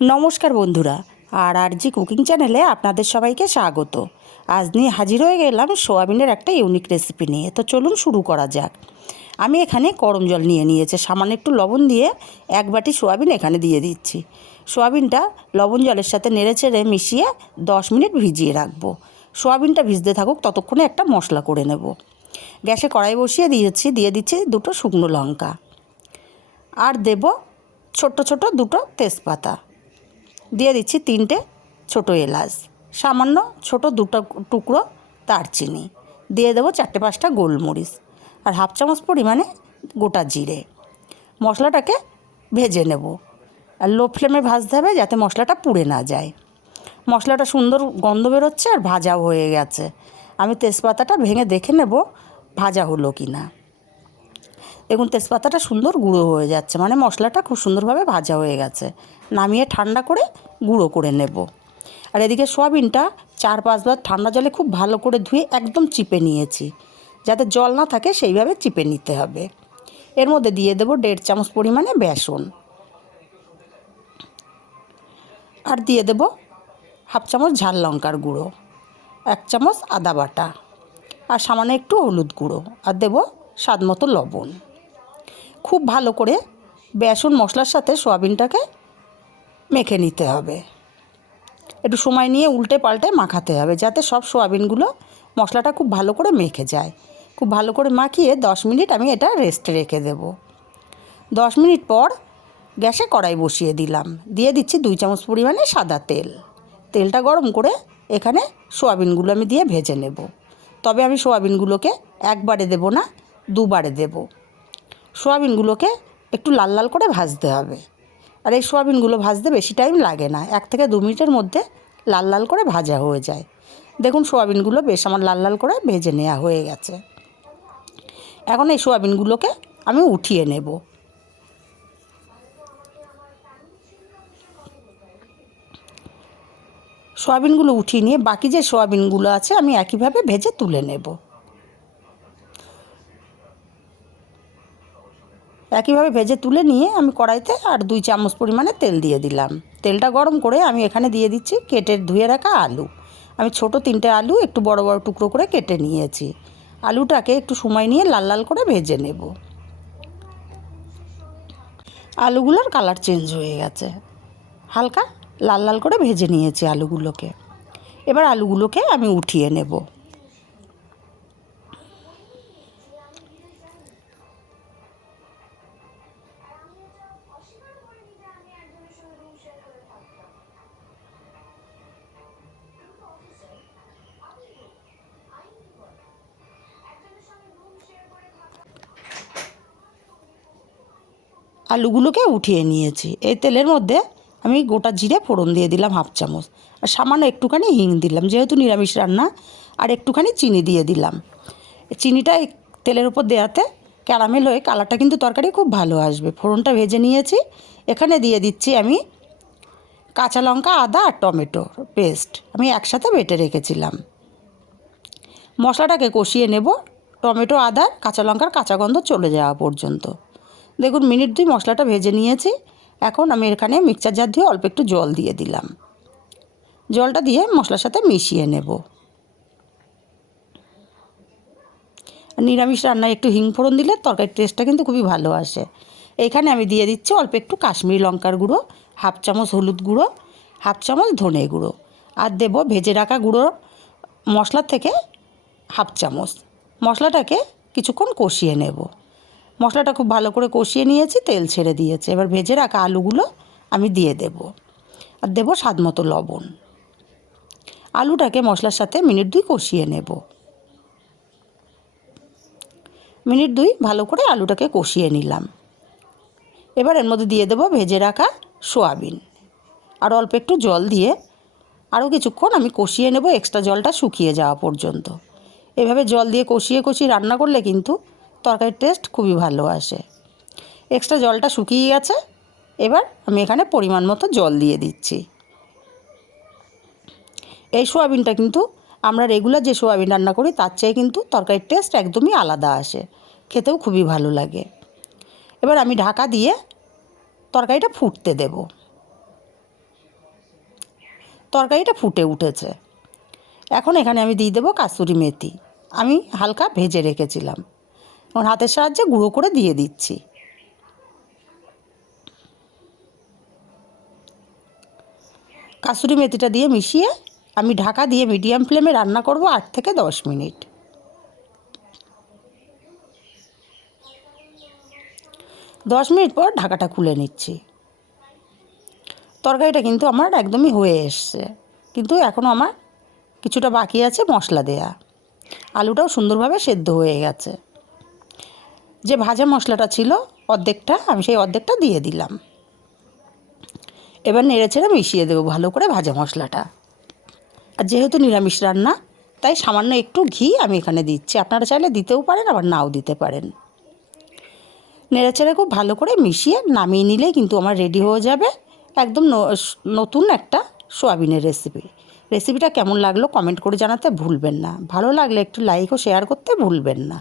নমস্কার বন্ধুরা, আর আর জি কুকিং চ্যানেলে আপনাদের সবাইকে স্বাগত। আজ নিয়ে হাজির হয়ে গেলাম সোয়াবিনের একটা ইউনিক রেসিপি নিয়ে। তো চলুন শুরু করা যাক। আমি এখানে গরম জল নিয়ে নিয়েছি, সামান্য একটু লবণ দিয়ে এক বাটি সোয়াবিন এখানে দিয়ে দিচ্ছি। সোয়াবিনটা লবণ জলের সাথে নেড়ে চেড়ে মিশিয়ে দশ মিনিট ভিজিয়ে রাখব। সোয়াবিনটা ভিজতে থাকুক, ততক্ষণে একটা মশলা করে নেব। গ্যাসে কড়াই বসিয়ে দিয়েছি, দিয়ে দিচ্ছি দুটো শুকনো লঙ্কা। আর দেব ছোট্ট ছোট দুটো তেজপাতা। দিয়ে দিচ্ছি তিনটে ছোটো এলাচ, সামান্য ছোট দুটো টুকরো দারচিনি, দিয়ে দেবো চারটে পাঁচটা গোলমরিচ আর হাফ চামচ পরিমাণে গোটা জিরে। মশলাটাকে ভেজে নেব আর লো ফ্লেমে ভাজতে হবে যাতে মশলাটা পুড়ে না যায়। মশলাটা সুন্দর গন্ধ বেরোচ্ছে আর ভাজাও হয়ে গেছে। আমি তেজপাতাটা ভেঙে দেখে নেব ভাজা হলো কি না দেখুন, তেজপাতাটা সুন্দর গুঁড়ো হয়ে যাচ্ছে মানে মশলাটা খুব সুন্দরভাবে ভাজা হয়ে গেছে। নামিয়ে ঠান্ডা করে গুঁড়ো করে নেব। আর এদিকে সোয়াবিনটা চার পাঁচবার ঠান্ডা জলে খুব ভালো করে ধুয়ে একদম চিপে নিয়েছি। যাতে জল না থাকে সেইভাবে চিপে নিতে হবে। এর মধ্যে দিয়ে দেবো দেড় চামচ পরিমাণে বেসন। আর দিয়ে দেবো হাফ চামচ ঝাল লঙ্কার গুঁড়ো, এক চামচ আদা বাটা আর সামান্য একটু হলুদ গুঁড়ো আর দেবো স্বাদ মতো লবণ। খুব ভালো করে বেসন মশলার সাথে সোয়াবিনটাকে মেখে নিতে হবে। একটু সময় নিয়ে উল্টে পাল্টে মাখাতে হবে যাতে সব সোয়াবিনগুলো মশলাটা খুব ভালো করে মেখে যায়। খুব ভালো করে মাখিয়ে দশ মিনিট আমি এটা রেস্টে রেখে দেব। দশ মিনিট পর গ্যাসে কড়াই বসিয়ে দিলাম। দিয়ে দিচ্ছি দুই চামচ পরিমাণে সাদা তেল। তেলটা গরম করে এখানে সোয়াবিনগুলো আমি দিয়ে ভেজে নেব। তবে আমি সোয়াবিনগুলোকে একবারে দেব না, দুবারে দেব। সোয়াবিনগুলোকে একটু লাল লাল করে ভাজতে হবে। আর এই সোয়াবিনগুলো ভাজতে বেশি টাইম লাগে না। এক থেকে দু মিনিটের মধ্যে লাল লাল করে ভাজা হয়ে যায়। দেখুন সোয়াবিনগুলো বেশ আমার লাল লাল করে ভেজে নেওয়া হয়ে গেছে। এখন এই সোয়াবিনগুলোকে আমি উঠিয়ে নেব। সোয়াবিনগুলো উঠিয়ে নিয়ে বাকি যে সোয়াবিনগুলো আছে আমি একইভাবে ভেজে তুলে নেব। একইভাবে ভেজে তুলে নিয়ে আমি কড়াইতে আর দুই চামচ পরিমাণে তেল দিয়ে দিলাম। তেলটা গরম করে আমি এখানে দিয়ে দিচ্ছি কেটে ধুয়ে রাখা আলু। আমি ছোট তিনটে আলু একটু বড় বড় টুকরো করে কেটে নিয়েছি। আলুটাকে একটু সময় নিয়ে লাল লাল করে ভেজে নেব। আলুগুলোর কালার চেঞ্জ হয়ে গেছে। হালকা লাল লাল করে ভেজে নিয়েছি আলুগুলোকে। এবার আলুগুলোকে আমি উঠিয়ে নেব। আলুগুলোকে উঠিয়ে নিয়েছি। এই তেলের মধ্যে আমি গোটা জিরে ফোড়ন দিয়ে দিলাম হাফ চামচ। আর সামান্য একটুখানি হিং দিলাম, যেহেতু নিরামিষ রান্না, আর একটুখানি চিনি দিয়ে দিলাম। চিনিটা এই তেলের উপর দেওয়াতে ক্যারামেল হয়ে কালারটা কিন্তু তরকারি খুব ভালো আসবে। ফোড়নটা ভেজে নিয়েছি। এখানে দিয়ে দিচ্ছি আমি কাঁচা লঙ্কা, আদা আর টমেটো পেস্ট। আমি একসাথে বেটে রেখেছিলাম। মশলাটাকে কষিয়ে নেব। টমেটো, আদা, কাঁচা লঙ্কার কাঁচা গন্ধ চলে যাওয়া পর্যন্ত। দেখুন, মিনিট দুই মশলাটা ভেজে নিয়েছি। এখন আমি এখানে মিক্সচার জার দিয়ে অল্প একটু জল দিয়ে দিলাম। জলটা দিয়ে মশলার সাথে মিশিয়ে নেব। নিরামিষ রান্নায় একটু হিং ফোড়ন দিলে তরকারির টেস্টটা কিন্তু খুবই ভালো আসে। এখানে আমি দিয়ে দিচ্ছি অল্প একটু কাশ্মীরি লঙ্কার গুঁড়ো, হাফ চামচ হলুদ গুঁড়ো, হাফ চামচ ধনে গুঁড়ো। আর দেব ভেজে রাখা গুঁড়ো মশলার থেকে হাফ চামচ। মশলাটাকে কিছুক্ষণ কষিয়ে নেব। মশলাটা খুব ভালো করে কষিয়ে নিয়েছি, তেল ছেড়ে দিয়েছে। এবার ভেজে রাখা আলুগুলো আমি দিয়ে দেব। আর দেবো স্বাদ মতো লবণ। আলুটাকে মশলার সাথে মিনিট দুই কষিয়ে নেব। মিনিট দুই ভালো করে আলুটাকে কষিয়ে নিলাম। এবার এর মধ্যে দিয়ে দেবো ভেজে রাখা সোয়াবিন। আর অল্প একটু জল দিয়ে আরও কিছুক্ষণ আমি কষিয়ে নেব, এক্সট্রা জলটা শুকিয়ে যাওয়া পর্যন্ত। এভাবে জল দিয়ে কষিয়ে কষিয়ে রান্না করলে কিন্তু তরকারির টেস্ট খুবই ভালো আসে। এক্সট্রা জলটা শুকিয়ে গেছে, এবার আমি এখানে পরিমাণ মতো জল দিয়ে দিচ্ছি। এই সোয়াবিনটা কিন্তু আমরা রেগুলার যে সোয়াবিন রান্না করি, তার চেয়ে কিন্তু তরকারির টেস্ট একদমই আলাদা আসে। খেতেও খুবই ভালো লাগে। এবার আমি ঢাকা দিয়ে তরকারিটা ফুটতে দেব। তরকারিটা ফুটে উঠেছে। এখন এখানে আমি দিয়ে দেবো কাসুরি মেথি। আমি হালকা ভেজে রেখেছিলাম। এখন হাতের সাহায্যে গুঁড়ো করে দিয়ে দিচ্ছি। কাসুরি মেথিটা দিয়ে মিশিয়ে আমি ঢাকা দিয়ে মিডিয়াম ফ্লেমে রান্না করব আট থেকে দশ মিনিট। দশ মিনিট পর ঢাকাটা খুলে নিচ্ছি। তরকারিটা কিন্তু আমার একদমই হয়ে এসছে, কিন্তু এখনও আমার কিছুটা বাকি আছে মশলা দেয়া। আলুটাও সুন্দরভাবে সেদ্ধ হয়ে গেছে। যে ভাজা মশলাটা ছিল অর্ধেকটা, আমি সেই অর্ধেকটা দিয়ে দিলাম। এবার নেড়ে চেড়ে মিশিয়ে দেবো ভালো করে ভাজা মশলাটা। আর যেহেতু নিরামিষ রান্না, তাই সামান্য একটু ঘি আমি এখানে দিচ্ছি। আপনারা চাইলে দিতেও পারেন, আবার নাও দিতে পারেন। নেড়েচেড়ে খুব ভালো করে মিশিয়ে নামিয়ে নিলে কিন্তু আমার রেডি হয়ে যাবে একদম নতুন একটা সোয়াবিনের রেসিপি। রেসিপিটা কেমন লাগল কমেন্ট করে জানাতে ভুলবেন না। ভালো লাগলে একটু লাইক ও শেয়ার করতে ভুলবেন না।